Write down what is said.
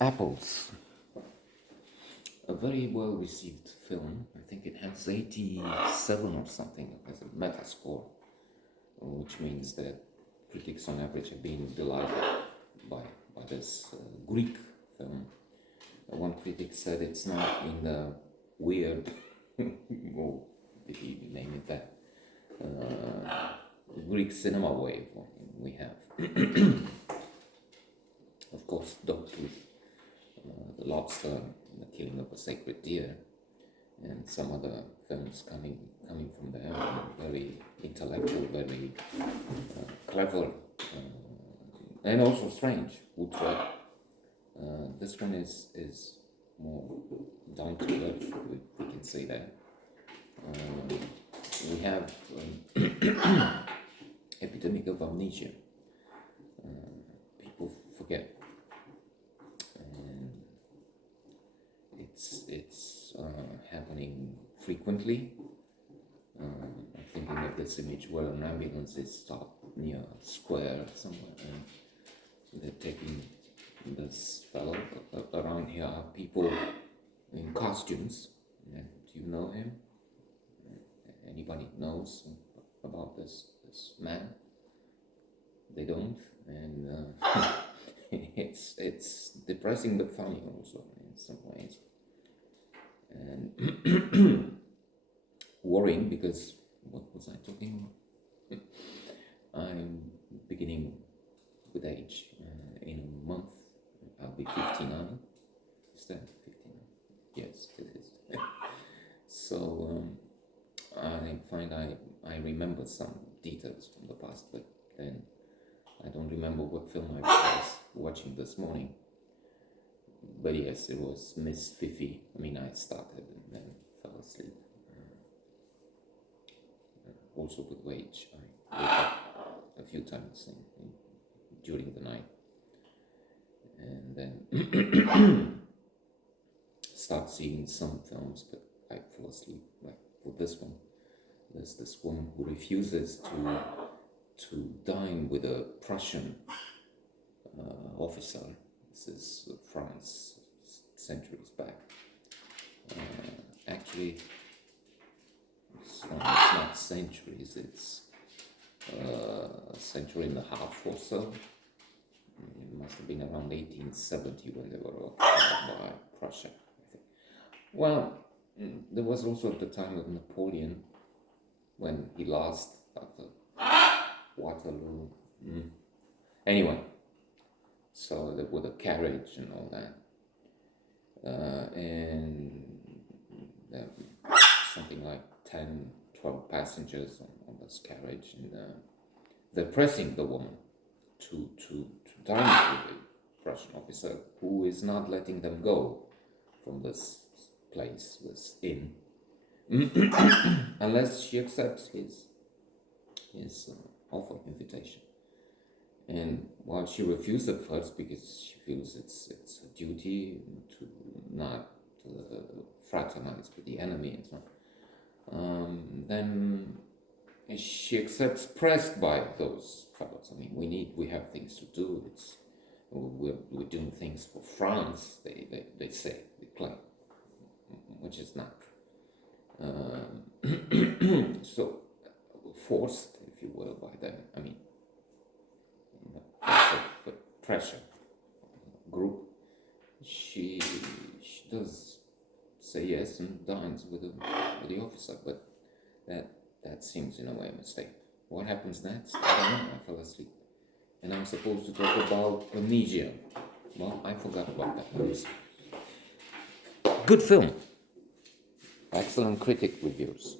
Apples, a very well received film. I think it has 87 or something as a Metascore, which means that critics on average have been delighted by, by this Greek film. One critic said it's not in the weird, oh, did he name it that, Greek cinema way we have. Of course, Dogtooth, The Lobster, The Killing of a Sacred Deer, and some other films coming from there, very intellectual, very clever, and also strange. Utrecht. This one is more down to earth, we can say that. We have epidemic of amnesia. People forget, and it's happening frequently. I'm thinking of this image where an ambulance is stopped near a square somewhere, and they're taking this fellow. Around here are people in costumes. Do you know him? Anybody knows about this man? They don't, and it's depressing but funny also in some ways, and worrying because what was I talking about? I'm beginning with age. In a month, I'll be 59. Is that 59? Yes, it is. So I find I remember some details from the past, but then I don't remember what film I was watching this morning. But yes, it was Miss Fifi. I mean, I started and then fell asleep. Also with age, I woke up a few times during the night, and then start seeing some films, but I fell asleep. Like for this one, there's this woman who refuses to dine with a Prussian officer. This is France, centuries back. Actually, it's not centuries, it's a century and a half or so. It must have been around 1870 when they were occupied by Prussia, I think. Well, there was also at the time of Napoleon, when he lost after Waterloo. Anyway, so there was a carriage and all that, and something like 10, 12 passengers on this carriage, and they're pressing the woman to dine with the Prussian officer, who is not letting them go from this place, this inn, unless she accepts his offer, invitation. And while she refused at first because she feels it's a duty to not fraternize with the enemy and so on, then she accepts, pressed by those fellows. I mean, we have things to do. We're doing things for France. They say, they claim, which is not true. So forced, if you will, by them. I mean, the pressure group. She does say yes and dines with the officer, but that seems in a way a mistake. What happens next? I don't know. I fell asleep, and I'm supposed to talk about amnesia. Well, I forgot about that. Good film. Excellent critic reviews.